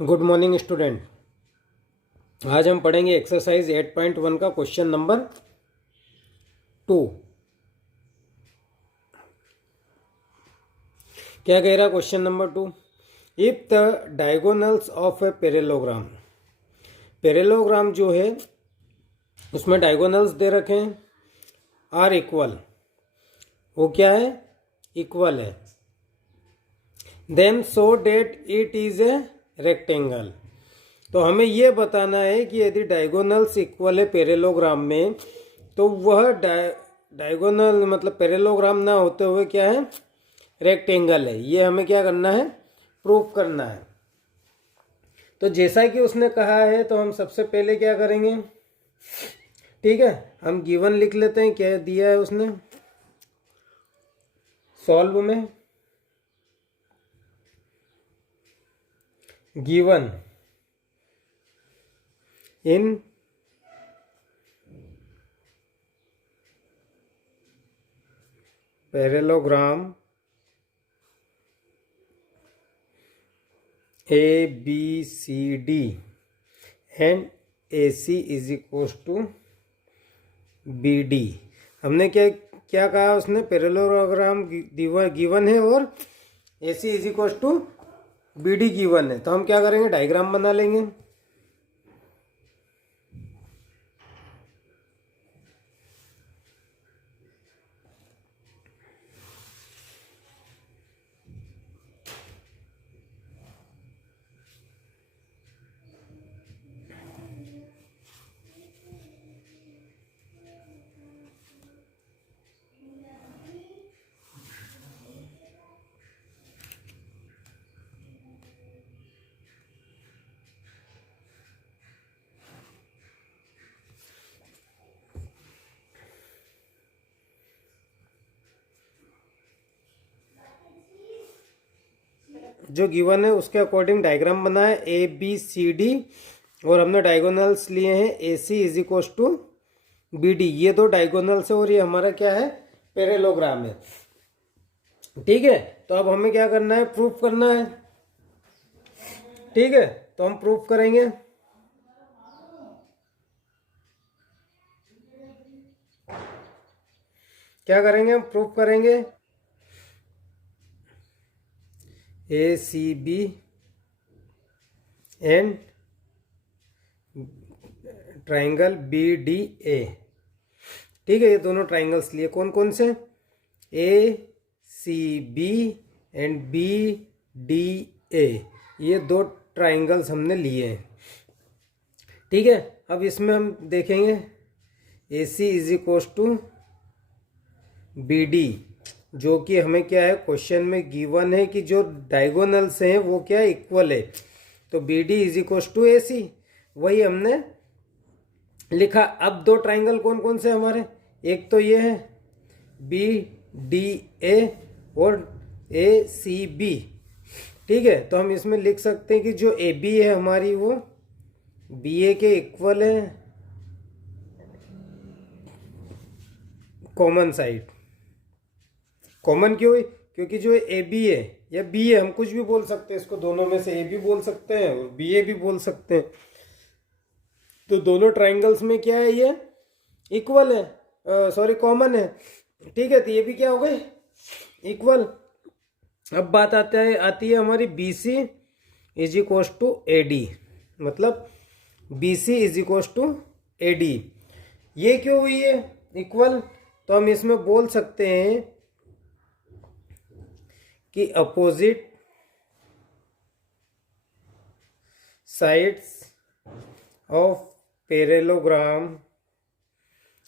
Good morning student. आज हम पढ़ेंगे एक्सरसाइज 8.1 का क्वेश्चन नंबर 2। क्या कह रहा है question number 2? If the diagonals of a parallelogram, parallelogram जो है उसमें डायगोनल्स दे रखे हैं आर इक्वल, वो क्या है? इक्वल है। Then so that it is a rectangle. तो हमें यह बताना है कि यदि डायगोनल्स इक्वल है पैरेललोग्राम में, तो वह डायगोनल मतलब पैरेललोग्राम ना होते हुए क्या है? रेक्टेंगल है। ये हमें क्या करना है? प्रूफ करना है। तो जैसा कि उसने कहा है तो हम सबसे पहले क्या करेंगे? ठीक है, हम गिवन लिख लेते हैं। क्या दिया है उसने सॉल्व में? Given in parallelogram ABCD and AC is equals to BD। हमने क्या क्या कहा उसने? पैरेललोग्राम गिवन है और AC is equals to BD given है। तो हम क्या करेंगे? डायग्राम बना लेंगे। जो गिवन है उसके अकॉर्डिंग डायग्राम बना है ABCD, और हमने डायगोनल्स लिए हैं AC is equal to BD। ये दो डायगोनल्स है और ये हमारा क्या है? पैरेललोग्राम है। ठीक है, तो अब हमें क्या करना है? प्रूफ करना है। ठीक है, तो हम प्रूफ करेंगे। क्या करेंगे? हम प्रूफ करेंगे ACB एंड ट्राइंगल BDA। ठीक है, ये दोनों ट्राइंगल्स लिए। कौन कौन से? ACB एंड BDA, ये दो ट्राइंगल्स हमने लिए हैं। ठीक है, अब इसमें हम देखेंगे AC is equal to BD, जो कि हमें क्या है? क्वेश्चन में गिवन है कि जो डायगोनल्स हैं वो क्या इक्वल है। तो BD is equal to AC, वही हमने लिखा। अब दो ट्राइंगल कौन कौन से हमारे? एक तो ये है BDA और ACB। ठीक है, तो हम इसमें लिख सकते हैं कि जो AB है हमारी वो BA के इक्वल है कॉमन साइड। कॉमन क्यों है? क्योंकि जो AB है या B है, हम कुछ भी बोल सकते हैं इसको, दोनों में से AB बोल सकते हैं और BA भी बोल सकते हैं। तो दोनों ट्राइंगल्स में क्या है? ये इक्वल है, सॉरी कॉमन है। ठीक है, तो ये भी क्या हो गए? इक्वल। अब बात आती है हमारी BC is equal to AD, मतलब BC is equal to AD। ये क्यों हुई है इक्वल? तो हम इसमें बोल सकते हैं कि opposite sides of parallelogram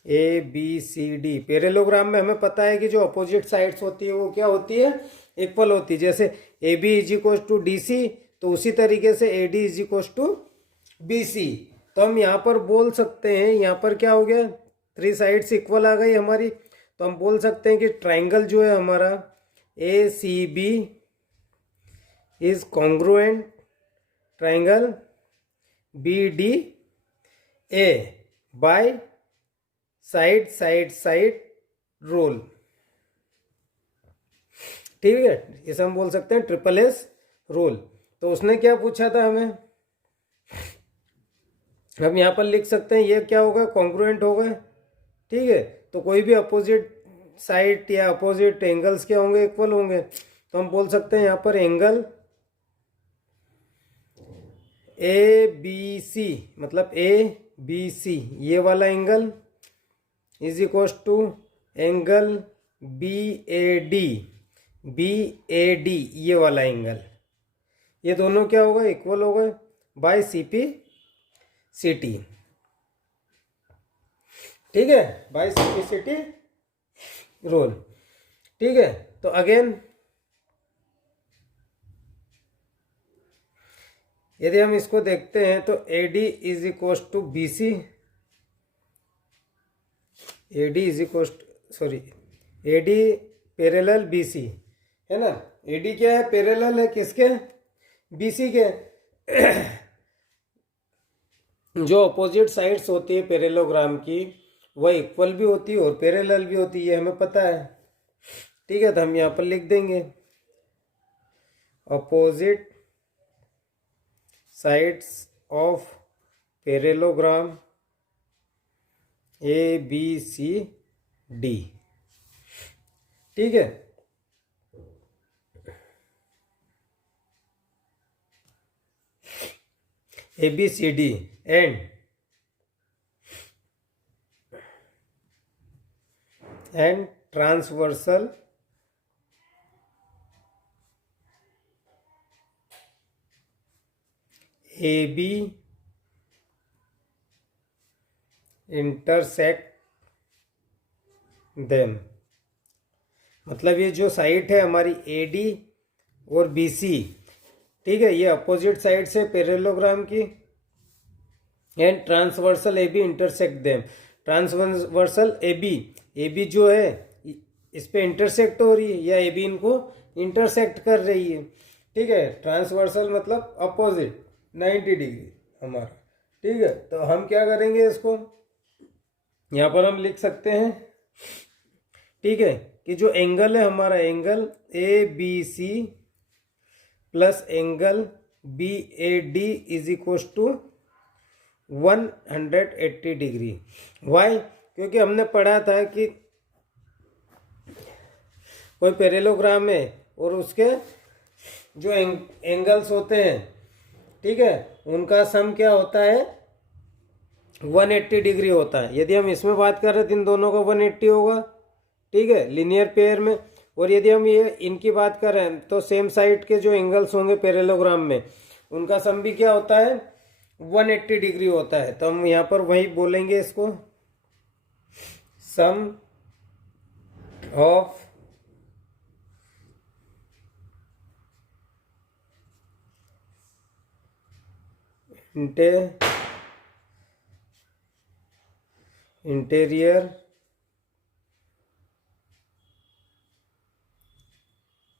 ABCD। Parallelogram में हमें पता है कि जो अपोजिट साइड्स होती है वो क्या होती है? इक्वल होती है। जैसे AB is equal to DC, तो उसी तरीके से AD is equal to BC। तो हम यहाँ पर बोल सकते हैं, यहाँ पर क्या हो गया? 3 साइड्स इक्वल आ गई हमारी। तो हम बोल सकते हैं कि ट्राइंगल जो है हमारा ACB is congruent triangle BDA by side side side rule. ठीक है, इसे हम बोल सकते हैं SSS रूल। तो उसने क्या पूछा था हमें, हम यहाँ पर लिख सकते हैं ये क्या होगा, कॉन्ग्रुएंट होगा। ठीक है, तो कोई भी अपोजिट साइड या अपोजिट एंगल्स क्या होंगे, इक्वल होंगे। तो हम बोल सकते हैं यहाँ पर एंगल ए बी सी, मतलब ए बी सी ये वाला angle is equal to angle B A D ये वाला एंगल, ये दोनों क्या होगा, इक्वल होगा by C P C T. ठीक है, by C P C T rule. ठीक है, तो अगेन यदि हम इसको देखते हैं तो A D is equal to B C, A D is equal sorry A D parallel B C है ना। ए डी क्या है, पैरेलल है किसके, बी सी के। जो अपोजिट साइड्स होती है पैरेललोग्राम की वह इक्वल भी होती है और पैरेलल भी होती है, ये हमें पता है। ठीक है, तो हम यहाँ पर लिख देंगे opposite sides of parallelogram A B C D. ठीक है, A B C D and transversal A B intersect them. मतलब ये जो साइड है हमारी ए डी और बी सी, ठीक है, ये अपोजिट साइड से पैरेललोग्राम की, and transversal A B intersect them. Transversal A B जो है इस पे इंटरसेक्ट हो रही है या ए बी इनको इंटरसेक्ट कर रही है। ठीक है, ट्रांसवर्सल मतलब अपोजिट 90 डिग्री हमारा। ठीक है, तो हम क्या करेंगे, इसको यहाँ पर हम लिख सकते हैं। ठीक है, कि जो एंगल है हमारा, angle A B C plus angle B A D is equal to 180 degree. Why, क्योंकि हमने पढ़ा था कि कोई पैरेललोग्राम है और उसके जो एंगल्स होते हैं, ठीक है, उनका सम क्या होता है, 180 डिग्री होता है। यदि हम इसमें बात कर रहे हैं तो इन दोनों का 180 होगा। ठीक है, लीनियर पेयर में। और यदि हम ये इनकी बात कर रहे हैं तो सेम साइड के जो एंगल्स होंगे पैरेललोग्राम में, उनका सम भी क्या होता है, 180 डिग्री होता है। तो हम यहाँ पर वही बोलेंगे इसको, sum of interior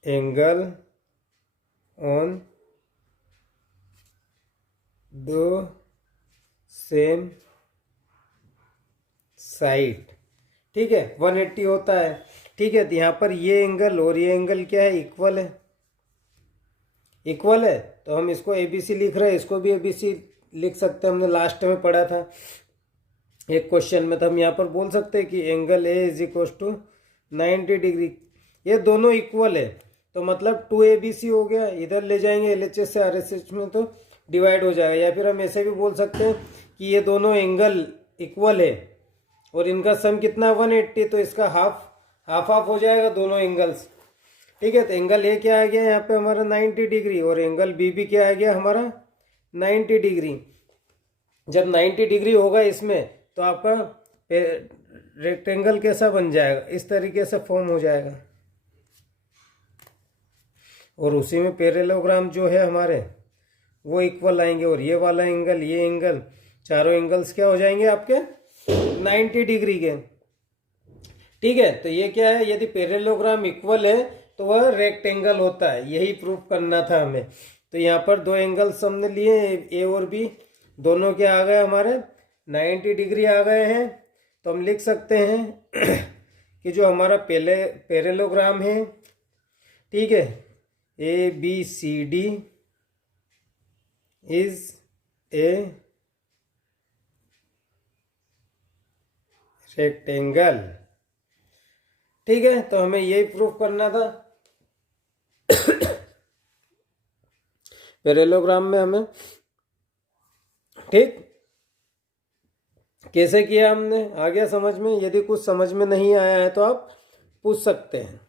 angle on the same side. ठीक है, 180 होता है। ठीक है, तो यहाँ पर ये एंगल और ये एंगल क्या है, इक्वल है। इक्वल है तो हम इसको ए बी सी लिख रहे हैं, इसको भी ए बी सी लिख सकते हैं। हमने लास्ट में पढ़ा था एक क्वेश्चन में, तो हम यहाँ पर बोल सकते हैं कि angle A is equal to 90 degree. ये दोनों इक्वल है तो मतलब 2ABC हो गया, इधर ले जाएंगे LHS से RHS में तो डिवाइड हो जाएगा। या फिर हम ऐसे भी बोल सकते हैं कि ये दोनों एंगल इक्वल है और इनका सम कितना, 180, तो इसका हाफ हाफ हो जाएगा दोनों एंगल्स। ठीक है, तो एंगल ए क्या आ गया यहाँ पे हमारा 90 डिग्री और एंगल बी भी क्या आ गया हमारा 90 डिग्री। जब 90 डिग्री होगा इसमें तो आपका रेक्टेंगल कैसा बन जाएगा, इस तरीके से फॉर्म हो जाएगा। और उसी में पैरेललोग्राम जो है हमारे वो इक्वल आएंगे और ये वाला एंगल, ये एंगल, चारों एंगल्स क्या हो जाएंगे आपके 90 डिग्री के। ठीक है, तो ये क्या है, यदि पैरेललोग्राम इक्वल है तो वह रेक्टेंगल होता है, यही प्रूफ करना था हमें। तो यहाँ पर दो एंगल्स हमने लिए, ए और बी, दोनों क्या आ गए हमारे 90 डिग्री आ गए हैं। तो हम लिख सकते हैं कि जो हमारा पैरेललोग्राम है, ठीक है, A B C D is a rectangle. ठीक है, तो हमें यही प्रूफ करना था। पैरेललोग्राम में हमें, ठीक, कैसे किया हमने, आ गया समझ में? यदि कुछ समझ में नहीं आया है तो आप पूछ सकते हैं।